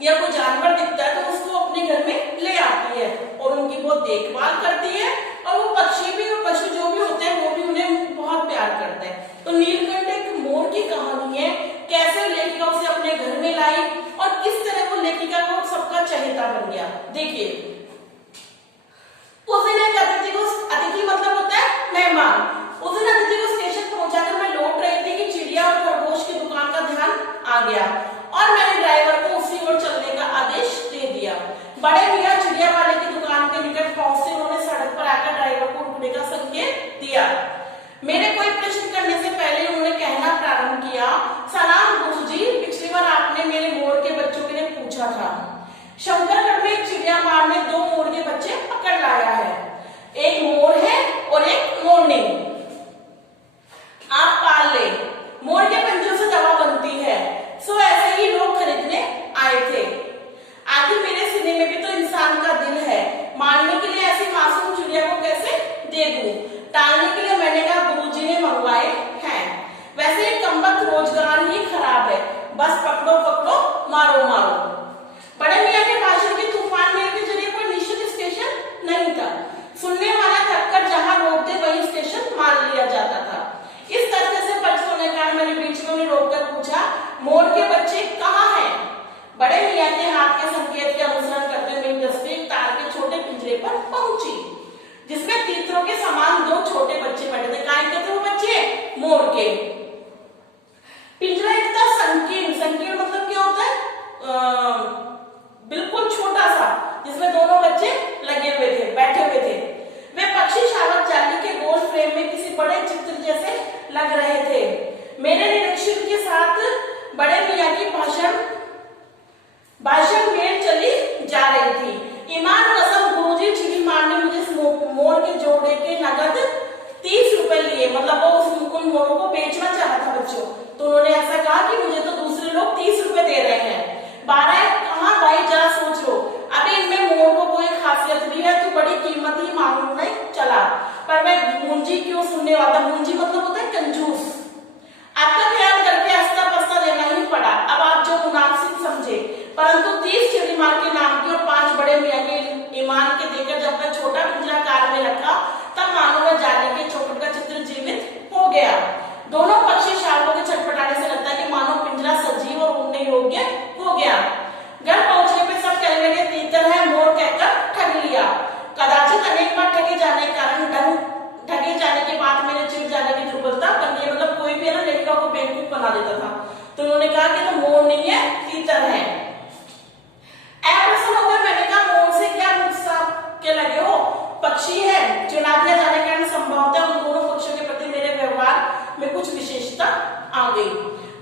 या कोई जानवर दिखता है तो उसको अपने घर में ले आती है और उनकी बहुत देखभाल करती है। और वो पक्षी भी और पशु जो भी होते हैं वो भी उन्हें बहुत प्यार करते हैं। तो नीलकंठ एक मोर की कहानी है, कैसे लेखिका उसे अपने घर में लाई और किस तरह वो लेखिका को सबका चहेता बन गया। देखिए, उस दिन एक अतिथि मतलब होता है मेहमान। उस दिन अतिथि को स्टेशन पहुंचाकर मैं लौट रही थी कि चिड़िया और खरगोश की दुकान का ध्यान आ गया और मैंने ड्राइवर को उसी ओर चलने का आदेश दे दिया। बड़े मियां चिड़िया वाले की दुकान के निकट पहुंचते उन्होंने सड़क पर आकर ड्राइवर को रुकने का संकेत दिया। मेरे कोई प्रश्न करने से पहले उन्होंने कहना प्रारंभ किया, सलाम गुरुजी, पिछली बार आपने मेरे मोर के बच्चों के लिए पूछा था। शंकरगढ़ में एक चिड़िया मार ने 2 मोर के बच्चे पकड़ लाया है। एक मोर है और एक मोरनी। आप पाल ले, मोर के पंजों से दवा बनती है। सो ऐसे ही लोग खरीदने आए थे। आखिर मेरे सीने में भी तो इंसान का दिल है, मारने के लिए ऐसी मासूम चिड़िया को कैसे दे दूं? टालने के लिए मैंने कहा गुरुजी ने मंगवाए हैं। वैसे एक कमबख्त रोजगार ही खराब है, बस पकड़ो पकड़ो, मारो मारो। बड़े मियां के भाषण के तूफान में के जरिए कोई निश्चित स्टेशन नहीं था। सुनने वाला थककर जहां रोक दे वही स्टेशन मान लिया जाता था। इस तथ्य से परिचित होने के कारण मैंने बीच में उन्हें रोककर पूछा, मोर के बच्चे कहाँ हैं? बड़े मियां के हाथ के संकेत के अनुसरण करते हुए मेरी दृष्टि एक तार के छोटे पिंजरे पर पहुंची, जिसमें तीतरों के समान 2 छोटे बच्चे बैठे थे। काय के थे वो बच्चे? मोर के। पिंजरा एक था संकीर्ण मतलब क्या होता है? बिल्कुल छोटा सा, जिसमें दोनों बच्चे लगे हुए थे, बैठे हुए थे। वे पक्षी शावक जाली के गोल फ्रेम में किसी बड़े चित्र जैसे लग रहे थे। मेरे निरीक्षण के साथ बड़े मियां की भाषण में चली जा रही थी। ईमान कसम गुरुजी, चिड़ी मार ने मुझे मोर के जोड़े के नगद 30 रुपए लिए, मतलब वो उन मोरों को बेचना चाहा था बच्चों। तो उन्होंने ऐसा कहा कि मुझे तो दूसरे लोग 30 रुपए दे रहे हैं। 12 कहाँ भाई, जरा सोच लो। अभी इनमें मोर को कोई खासियत भी है तो बड़ी कीमत ही मालूम नहीं चला, पर मैं मुंजी क्यों सुनने वाला? मुंजी मतलब होता है कंजूस। आपका ख्याल करके अस्ता पस्ता देना ही पड़ा। अब आप जो मुनासिब समझे, परंतु 30 चिड़ी मार के नाम की और 5 बड़े मियां के ईमान के देकर जब मैं छोटा पिंजरा कार में रखा, तब मानो मैं जाली के चौखट का चित्र जीवित हो गया। दोनों पक्षी शावकों के छटपटाने से लगता है कि मानो पिंजरा सजीव और उड़ने योग्य हो गया। घर पहुंचने पे सब कहने लगे तीतर है, मोर कहकर ठग लिया। कदाचित अनेक बार ठगे जाने के कारण ठगे जाने के बाद मेरे चिढ़ जाने की दुर्बलता बन गई। मतलब कोई भी है ना लेखिका को बेवकूफ बना देता था। तो उन्होंने कहा कि तो मोर नहीं है, तीतर है। प्रश्न हो गया, मैंने कहा मोर से क्या गुस्सा के लगे हो? पक्षी है, चुना दिया जाने के कारण संभवतः उन दोनों पक्षियों के प्रति मेरे व्यवहार में कुछ विशेषता आ गई।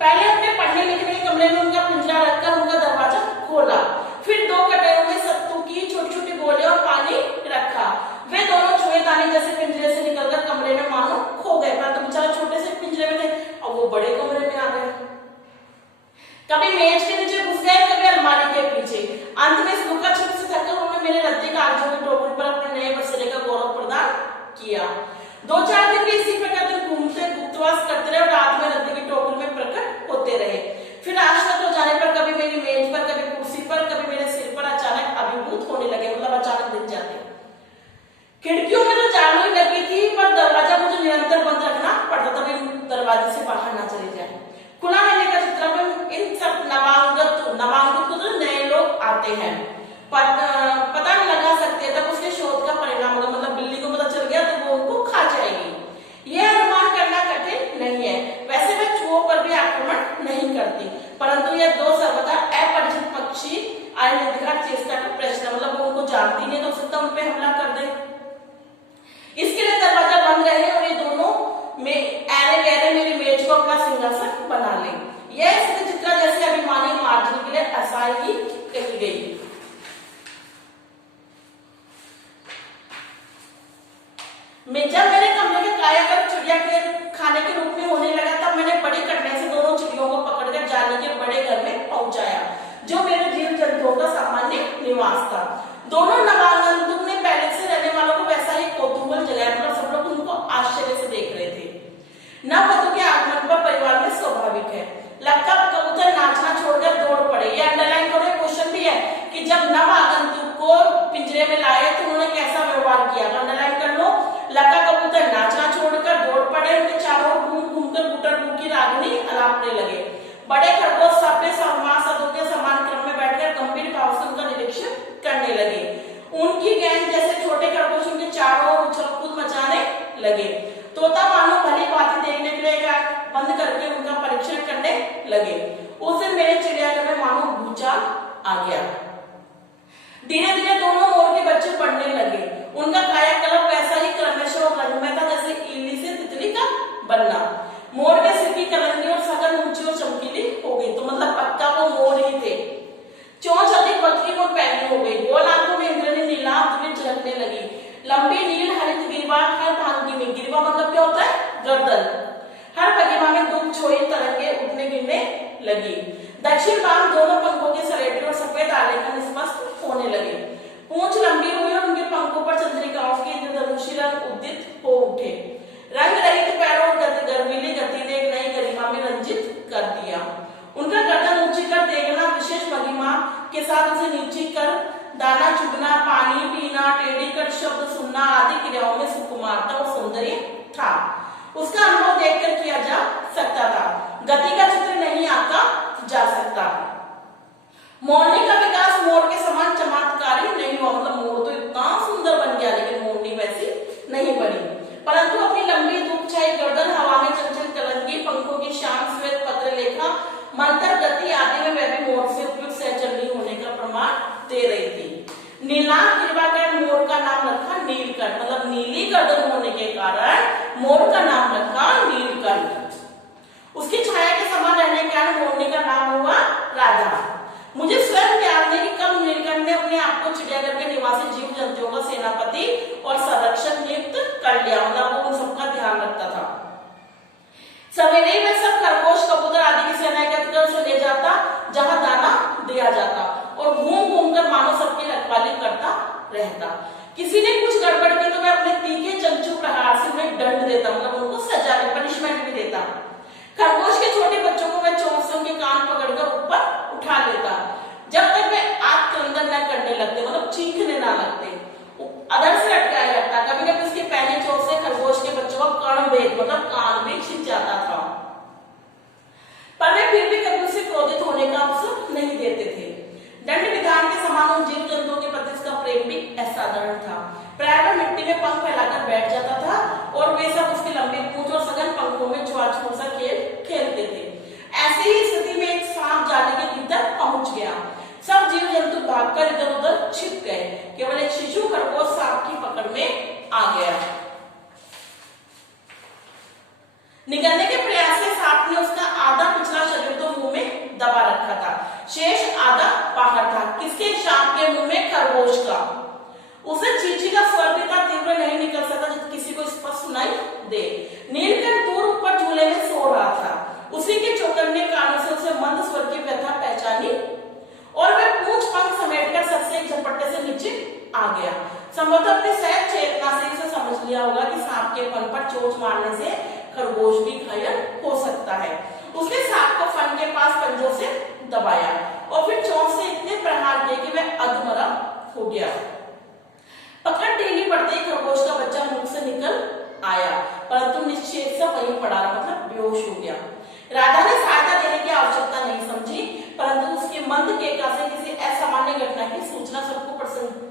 पहले अपने पढ़ने लिखने के कमरे में उनका पिंजरा रखकर उनका दरवाजा खोला, फिर 2 कटोरों में सत्तू की छोटी-छोटी गोलियां और पानी रखा। वे दोनों चूहे दाने जैसे पिंजरे से निकलकर कमरे में मानो खो गए। पर तो बेचारा छोटे से पिंजरे में थे और वो बड़े कमरे में आ गए। कभी मेज के नीचे घुस गए, कभी अलमारी के पीछे। अंत में इस लुका छुपी से थककर उन्होंने मेरे रद्दी कागजों की टोकरी पर अपने नए बसेरे का गौरव प्रदान किया। 2-4 दिन भी इसी प्रकार घूमते गुप्तवास करते रहे और रात में रद्दी की टोकरी में प्रकट होते रहे। फिर आश्चर्य हो जाने पर कभी मेरी मेज पर, कभी कुर्सी पर, कभी मेरे सिर पर अचानक अभिभूत होने लगे, मतलब अचानक दिख जाते। खिड़कियों में तो जाली लगी थी, पर दरवाजा मुझे निरंतर बंद रखना पड़ता था, दरवाजे से बाहर ना चले जाए। खुला रहने का चित्र में इन सब नवांगत तो नए लोग आते हैं, पता नहीं लगा सकते तब उसके शोध का परिणाम होगा। मतलब बिल्ली को पता चल गया तो वो उनको खा जाएगी। यह अनुमान करना कठिन नहीं है। वैसे वह चूहों पर भी आक्रमण नहीं करती, परंतु यह 2 सर्वथा अपरिचित पक्षी अनिर्धारित चेष्टा का प्रश्न, मतलब वो उनको जानती नहीं तो हो सकता उन पे हमला कर दे। इसके लिए दरवाजा बंद रहे और ये दोनों में ऐरे गहरे मेरी मेज को अपना सिंहासन बना ले। यह स्थिति चित्रा जैसे अभिमानी मार्जिन के लिए असहाय ही कही गई। जब मेरे कमरे के कायाकल्प चिड़िया के खाने के रूप में होने लगा, तब मैंने बड़ी कठिनाई से दोनों चिड़ियों को पकड़कर जाली के बड़े घर में पहुंचाया, जो मेरे जीव जंतुओं का सामान्य निवास था। दोनों नवागंतुक ने पहले से रहने वालों को वैसा ही कौतूहल जगाया, मतलब सब लोग उनको आश्चर्य से देख रहे थे। नववधु के आगमन पर परिवार में स्वाभाविक है। लगता कबूतर नाचना छोड़कर दौड़ पड़े। ये अंडरलाइन करो, क्वेश्चन भी रागिनी अलापने लगे। बड़े खरगोश सभ्य सम्मान साधु के समान क्रम में बैठकर गंभीर भाव से उनका निरीक्षण करने लगे। उनकी गेंद जैसे छोटे खरगोश उनके चारों ओर उछल कूद मचाने लगे। तोता मानो भली बातें देखने के लिए बंद करके उनका परीक्षण करने लगे। उस दिन मेरे चिड़ियाघर में मानो भूचाल आ गया। धीरे धीरे दोनों मोर के बच्चे बढ़ने लगे। उनका कायाकल्प वैसा ही क्रमशः और रंगमय था जैसे इल्ली से तितली का बनना। मोर के सिर की कलंगी और सकल ऊंची और चमकीली हो गई, तो मतलब पक्का वो मोर ही थे। चोंच अधिक पतली और पैनी हो गई। गोल आंखों में इंद्रनी नीलाभ धुएं झलकने लगी। लंबी नील हरित गिरवा हर भांगी में, गिरवा मतलब क्या होता है? गर्दन। हर भंगिमा में दुख छोई तरंगे उठने गिरने लगी। दक्षिण वाम दोनों पंखों के सलेटे और सफेद आलेखन स्पष्ट होने लगे। पूंछ लंबी हुई और उनके पंखों पर चंद्रिकाओं के इंद्रधनुषी रंग उदित हो उठे। रंग रहित पैरों और गर्वीली गति ने एक नई गरिमा में रंजित कर दिया। उनका गर्दन ऊंची कर देखना, विशेष महिमा के साथ उसे नीची कर दाना चुगना, पानी पीना, टेढ़ी कर शब्द सुनना आदि क्रियाओं में सुकुमारता और सौंदर्य था। उसका अनुभव देखकर किया जा सकता था, गति का चित्र नहीं आंका जा सकता। मोरनी का विकास मोर के समान चमत्कारी नहीं हुआ, मतलब मोर तो इतना सुंदर बन गया लेकिन मोरनी वैसी नहीं बनी, परंतु अपनी लंबी धूप छाई गर्दन, हवा में चंचल कलंगी, पंखों की श्याम श्वेत पत्र लेखा, मंतर गति आदि में वह भी मोर से उपयुक्त सहचरनी होने का प्रमाण दे रही थी। नीलाभ गिरवाकर मोर का नाम रखा नीलकंठ, मतलब नीली गर्दन होने के कारण मोर का नाम रखा नीलकंठ। उसकी छाया के समान रहने के कारण मोरनी का नाम हुआ राधा। मुझे स्वयं याद है कि कब नीलकंठ ने अपने आप को चिड़ियाघर के निवासी जीव जंतुओं का सेनापति और संरक्षक नियुक्त कर लिया, मतलब वो उन सबका ध्यान रखता था। सवेरे में सब खरगोश कबूतर आदि की सेना एकत्र कर उसे ले जाता जहां दाना दिया जाता और घूम घूम कर मानो सबकी रखवाली करता रहता। किसी ने कुछ गड़बड़ की तो मैं अपने तीखे चंचू प्रहार से उन्हें दंड देता, मतलब उनको सजा पनिशमेंट भी देता। खरगोश के छोटे बच्चों को मैं चोंच से उनके कान पकड़कर ऊपर उठा लेता जब तक वे आग क्रंदन न करने लगते, मतलब चीखने ना लगते। अधर से लटकाए रखता। कभी कभी उसके पहले चोट से खरगोश के बच्चों का कर्णभेद मतलब कान भी छिप जाता था, पर वे फिर भी कभी उसे क्रोधित होने का अवसर नहीं देते थे। दंड विधान के समान उन जीव जंतुओं के प्रति उसका प्रेम भी असाधारण था। प्राय वह मिट्टी में पंख फैलाकर बैठ जाता था और वे सब उसकी लंबी पूंछ और सघन पंखों में छुआ-छूत सा खेल खेलते थे। ऐसी ही स्थिति में एक सांप जाली के भीतर पहुंच गया। सब जीव जंतु भागकर इधर उधर छिप गए। केवल एक शिशु खरगोश सांप की पकड़ में आ गया। निकलने के प्रयास से सांप ने उसका आधा पिछला शरीर तो मुंह में दबा रखा था, शेष आधा बाहर था। किसके? सांप के मुंह में, खरगोश का। उसे चींची का स्वर भी था तीव्र नहीं निकल सकता जिससे किसी को स्पष्ट सुनाई दे। नीलकंठ दूर ऊपर झूले में सो रहा था। उसी के चौकन्ने कानों से उसे मंद स्वर की व्यथा पहचानी और वह पूंछ पंख समेटकर सबसे एक झपट्टे से नीचे आ गया। संभवतः अपनी सहज चेतना से इसे समझ लिया होगा कि सांप के फन पर चोट मारने से खरगोश भी घायल हो सकता है। उसने सांप को फन के पास पंजों से दबाया और फिर चोट से इतने प्रहार किए कि वह अधमरा हो गया। पकड़ ढीली पड़ते ही खरगोश का बच्चा मुख से निकल आया, परंतु निश्चेत सा वहीं पड़ा रहा, मतलब बेहोश हो गया। राधा ने सहायता देने की आवश्यकता नहीं समझी, परंतु उसकी मंद केका से किसी असामान्य घटना की सूचना सबको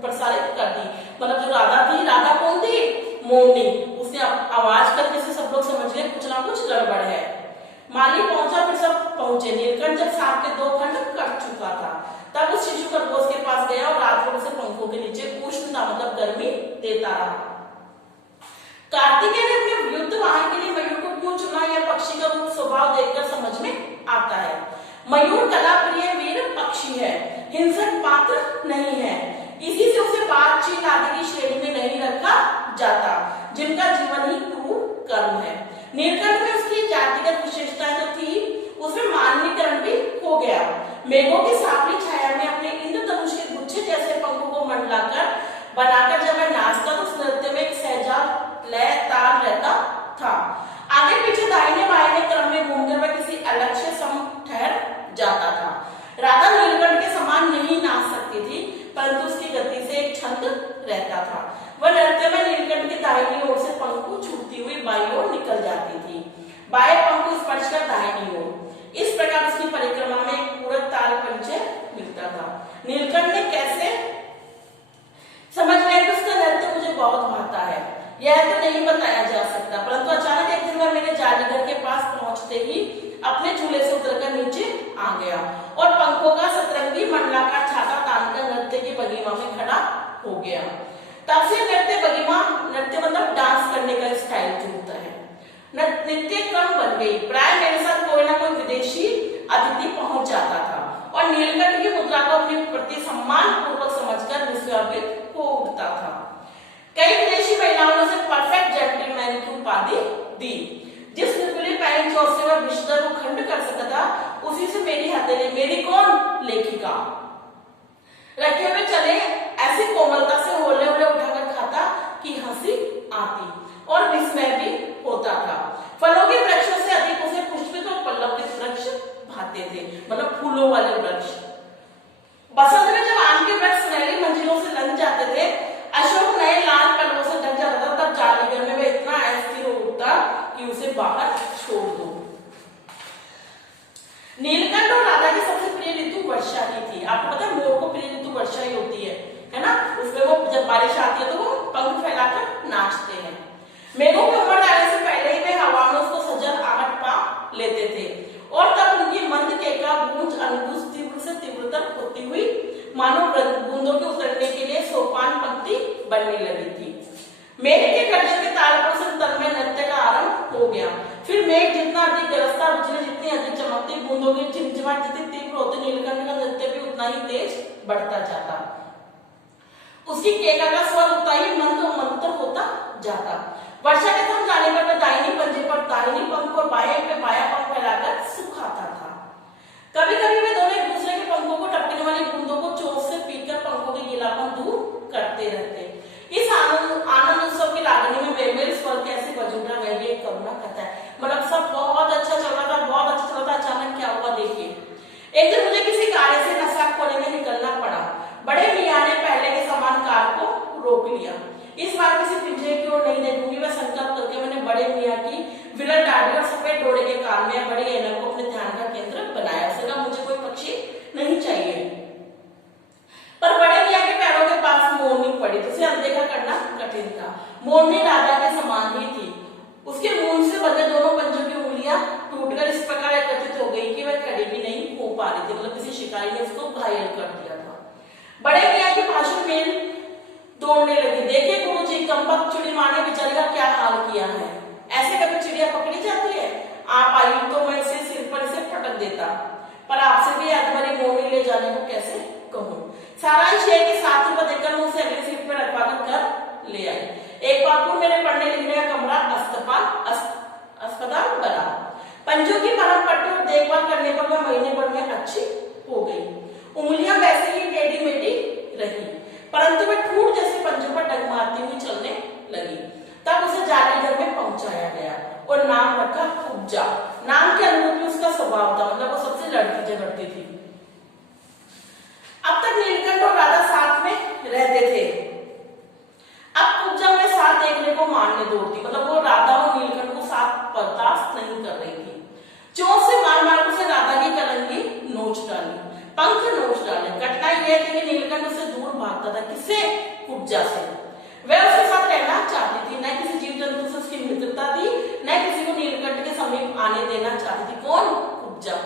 प्रसारित कर दी। मतलब जो राधा थी, राधा कौन थी? मोरनी। उसने आवाज करके से सब लोग समझ गए कुछ ना कुछ गड़बड़ है। माली पहुंचा, फिर सब पहुंचे। नीलकंठ जब सांप के 2 खंड कट चुका था तब उस शिशु खरगोश के पास गया और रात भर उसे पंखों के नीचे उष्णता मतलब गर्मी देता रहा। कार्तिकेय ने अपने युद्ध वाहन के लिए मयूर को क्यों चुना, यह पक्षी का रूप स्वभाव देखकर समझ में आता है। मयूर कला प्रिय वीर पक्षी है, हिंसक पात्र नहीं है। इसी से उसे बातचीत आदि की श्रेणी में नहीं रखा जाता, जिनका जीवन ही क्रूर कर्म है। नीलकंठ में उसकी जातिगत विशेषताएं तो थी, उसमें मानवीकरण भी हो गया। मेघों की सावली छाया में अपने इंद्रधनुष के गुच्छे जैसे पंखों को मंडलाकर बनाकर जब वह नाचता तो उस नृत्य में एक सहजाल लय ताल रहता था। आगे पीछे दाहिने बाहिने क्रम में घूमकर वह किसी अलक्ष्य सम ठहर जाता था। राधा नीलकंठ के समान नहीं नाच सकती थी, परंतु उसकी गति से एक छंद रहता था। वह नृत्य में नीलकंठ की दाहिनी ओर से पंख को छूती हुई बाईं ओर निकल जाती थी। बाएं पंख को फर्श का दाहिनी ओर। इस प्रकार उसकी परिक्रमा में एक पूरा ताल परिचय मिलता था। नीलकंठ ने कैसे समझ लिया कि उसका नृत्य मुझे बहुत भाता है, यह तो नहीं बताया जा सकता, परंतु अचानक एक दिन वह मेरे जालीघर के पास पहुंचते ही अपने झूले से उतरकर नीचे आ गया और पंखों का सतरंगी मंडलाकार छाता तानकर नृत्य की भंगिमा में खड़ा हो गया। तब से नृत्य भंगिमा, नृत्य मतलब डांस करने का स्टाइल जो होता है, नृत्य क्रम बन गई। प्राय मेरे साथ कोई ना कोई विदेशी अतिथि पहुंच जाता था और नीलकंठ की मुद्रा को अपने प्रति सम्मान पूर्वक समझकर विस्मित हो उठता था। कई विदेशी महिलाओं ने उसे परफेक्ट जेंटलमैन की उपाधि दी। जिस विपुली पैंट जोर से वह विषधर को खंड कर सकता था, उसी से मेरी हथेली, मेरी कौन लेखिका, रखे हुए चले ऐसी कोमलता से होले होले उठाकर खाता कि हंसी आती और विस्मय भी होता था। फलों के वृक्षों से अधिक उसे पुष्पित और पल्लवित वृक्ष भाते थे, मतलब फूलों वाले वृक्ष। बसंत में जब आम के वृक्ष सुनहरी मंजिलों से लग जाते थे, अशोक नए लाल पल्लों से ढक जाता था, तब जालीघर में वह इतना अस्थिर हो उठता कि उसे बाहर छोड़ दो। नीलकंठ और राधा की सबसे प्रिय ऋतु वर्षा ही थी। आपको पता है मोर को प्रिय ऋतु वर्षा ही होती है ना। उसमें वो जब बारिश आती है तो वो पंख फैलाकर नाचते हैं। मेघों के उमड़ आने से पहले ही वे हवा में उसको सजल आहट पा लेते थे और तब उनकी मंद केका गूंज अनुगूंज तीव्र से तीव्रतर होती हुई मानो बूंदों के उतरने के लिए सोपान पंक्ति बनने लगी थी। मेघ के गर्जन के ताल पर उस तन में नृत्य का आरंभ हो गया। फिर मेघ जितना अधिक गरजता, बिजली जितनी अधिक चमकती, बूंदों की चिमचिमाहट जितनी तीव्र होती, नीलकंठ का नृत्य भी उतना ही तेज बढ़ता जाता। उसकी केका का स्वर उतना ही मंद और मंतर होता जाता। वर्षा के थम जाने पर वह दाहिनी पंजे पर दाहिनी पंख और बाएं पे बायां पंख फैलाकर सुखाता था। कभी कभी वे दोनों एक दूसरे के पंखों को टपकने वाली बूंदों को चोंच से पीकर पंखों के गीलापन दूर करते रहते। इस आनंद उत्सव की रागनी में मेरे स्वर कैसे बज उठा, वह भी एक करुणा कथा है। मतलब सब बहुत अच्छा चल रहा था, बहुत अच्छा चल रहा था, अचानक क्या हुआ देखिए। एक दिन मुझे किसी कार्य से नशा खोने में निकलना पड़ा। बड़े मियाँ ने पहले के समान कार को रोक लिया। इस बार किसी पिंजरे की ओर नहीं देखूंगी, वह संकल्प करके मैंने बड़े मियाँ की विरल दाढ़ी और सफेद डोरे के कान में बड़ी ऐनक को अपने ध्यान का केंद्र बनाया। उसने कहा मुझे कोई पक्षी नहीं चाहिए। पर बड़े मियाँ के पैरों के पास मोरनी पड़ी तो उसे अनदेखा करना कठिन था। मोरनी राधा के समान ही थी। उसके मुंह से बंधे दोनों पंजों की उंगलियां टूटकर इस प्रकार एकत्रित हो गई कि वह खड़ी भी नहीं हो पा रही थी। मतलब किसी शिकारी ने उसको घायल कर दिया था। बड़े मियाँ के भाषण में दौड़ने लगी। देखिए गुरुजी, कमबख्त चिड़ी माँ ने बेचारी का क्या हाल किया है। ऐसे कभी चिड़िया पकड़ी जाती है? आप आई तो मैं इसे सिर पर इसे फटक देता, पर आपसे भी अकबरी मोरनी ले जाने को कैसे कहूँ। सारांश है कि साथी को देखकर मैं उसे अगली सीट पर रखवा कर ले आई। एक बार को मेरे पढ़ने लिखने का कमरा अस्पताल बना। पंजों की मरहम पट्टी और देखभाल करने पर मैं महीने भर में अच्छी हो गई। उंगलियां वैसे ही टेढ़ी मेढ़ी रही, परंतु वह ठूठ जैसे पंजों पर डगमाती हुई चलने लगी। तब उसे जालीघर में पहुंचाया गया और नाम रखा कुब्जा। नाम के अनुरूप उसका स्वभाव था, मतलब वो सबसे लड़ती झगड़ती थी। अब तक नीलकंठ और राधा साथ में रहते थे। अब कुब्जा उन्हें साथ देखने को मारने दौड़ती, मतलब वो राधा और नीलकंठ को साथ बर्दाश्त नहीं कर रही थी। चोंच से मार मार उसे राधा की कलंगी नोच डाली, पंख नोच डाले। घटना यह थी कि नीलकंठ उससे दूर भागता था। किससे? कुब्जा से। वह उसके साथ रहना चाहती थी, न किसी जीव जंतु से उसकी मित्रता थी, न किसी को नीलकंठ के समीप आने देना चाहती थी। कौन? कुब्जा।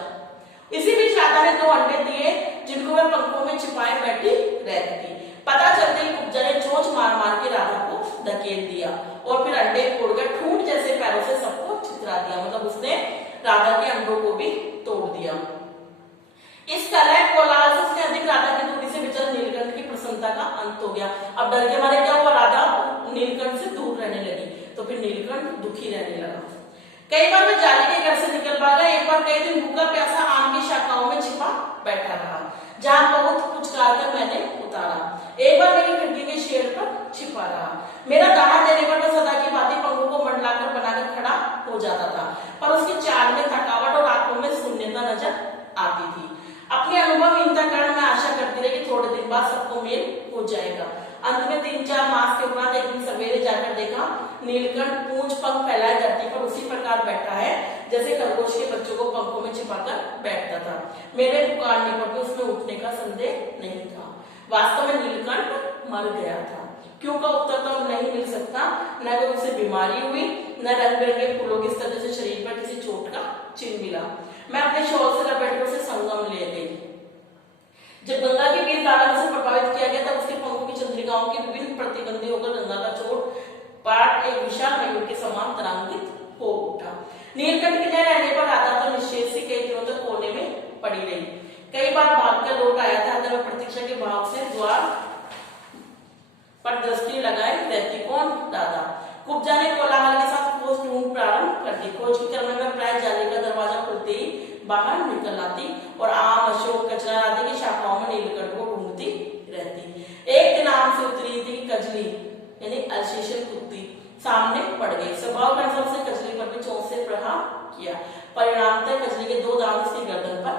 इसी बीच राधा ने 2 अंडे दिए जिनको वह पंखों में छिपाए बैठी रहती थी। पता चलते ही कुब्जा ने चोंच मार मार के राधा को धकेल दिया और फिर अंडे फोड़कर ठूठ जैसे पैरों से सबको छितरा दिया। मतलब उसने राधा के अंडों को भी तोड़ दिया। इस तरह कोलाहल से उसने अधिक राधा की दूरी से विचल नीलकंठ की प्रसन्नता का अंत हो गया। अब डर के मारे क्या हुआ, राधा नीलकंठ से दूर रहने लगी, तो फिर नीलकंठ दुखी रहने लगा। कई बार वह जाली के घर से निकल भागा। एक बार कई दिन भूखा प्यासा आम की शाखाओं में छिपा बैठा रहा, जहां बहुत पुचकार कर मैंने उतारा। एक बार मेरी खिड़की के शेड पर छिपा रहा। मेरा दाना देने पर वह सदा की भांति पंखों को मंडलाकर बनाकर खड़ा हो जाता था, पर उसकी चाल में थकावट और आंखों में शून्यता नजर आती थी। अपनी अनुभवहीनता कारण मैं आशा करती रही कि थोड़े दिन बाद सबको मेल हो जाएगा। अंत में 3-4 मास के उपरांत एक दिन सवेरे जाकर देखा नीलकंठ पूंछ पंख फैलाए धरती पर उसी प्रकार बैठा है जैसे खरगोश के बच्चों को पंखों में छिपाकर बैठता था। मेरे पुकारने पर भी उसमें उठने का संदेह नहीं था। वास्तव में नीलकंठ मर गया था। क्यों का उत्तर तो नहीं मिल सकता। न कोई उसे बीमारी हुई, न रंग बिरंगे फूलों की तरह से शरीर पर किसी चोट का चिन्ह मिला। मैं अपने शॉल से लपेटकर उसे संगम ले गई। जब गंगा के वीर दानव से प्रभावित किया गया तब उसके पंखों की चंद्रिकाओं की विभिन्न प्रतिबंधी होकर गंगा का चोट पाट एक विशाल मयूर के समान तरांकित हो उठा। नीलकंठ के न रहने पर राधा तो निश्चेत से कई दिनों तक कोने में पड़ी रही। कई बार भागकर लौट आया था, तब प्रतीक्षा के भाव से द्वार पर दृष्टि लगाए रहती। कौन? दादा। कुब्जा ने कोलाहल के साथ खोज ढूंढ प्रारंभ कर दी। खोज के क्रम में प्राय जाली का दरवाजा खुलते ही बाहर निकल आती और आम, अशोक, कचरा आदि की शाखाओं में नीलकंठ को ढूंढती रहती। एक दिन आम से उतरी थी कजली यानी अल्सेशियन कुत्ती सामने पड़ गई। स्वभाव के अनुसार उसने कजली पर भी चोंच से प्रहार किया। परिणामतः कजली के 2 दांत उसकी गर्दन पर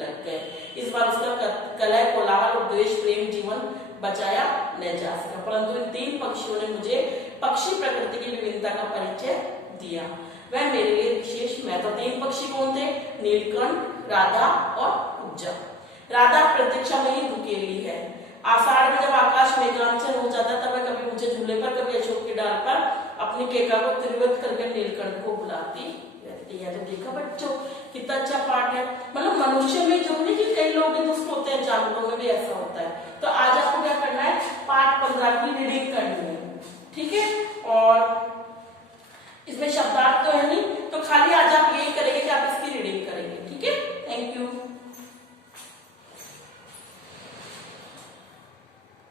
लग गए। इस बार उसका कलह, कोलाहल और द्वेष प्रेम जीवन बचाया न जा सका, परंतु इन 3 पक्षियों ने मुझे पक्षी प्रकृति की विभिन्नता का परिचय दिया। वह मेरे लिए विशेष महत्व। 3 पक्षी कौन थे? नीलकंठ, राधा और कुब्जा। राधा प्रतीक्षा में ही दुकेली है। आषाढ़ में जब आकाश मेघांचन हो जाता है तब वह कभी ऊंचे झूले पर, कभी अशोक के डाल पर अपनी केका को त्रिवृत करके नीलकंठ को बुलाती रहती है। तो देखा बच्चों कितना अच्छा पाठ है। मतलब मनुष्य में जो नहीं कि कई लोग दुष्ट होते हैं, जानवरों में भी ऐसा होता है। तो आज आपको क्या करना है? पाठ 15 की रीडिंग करनी है, ठीक है। और इसमें शब्दार्थ तो है नहीं, तो खाली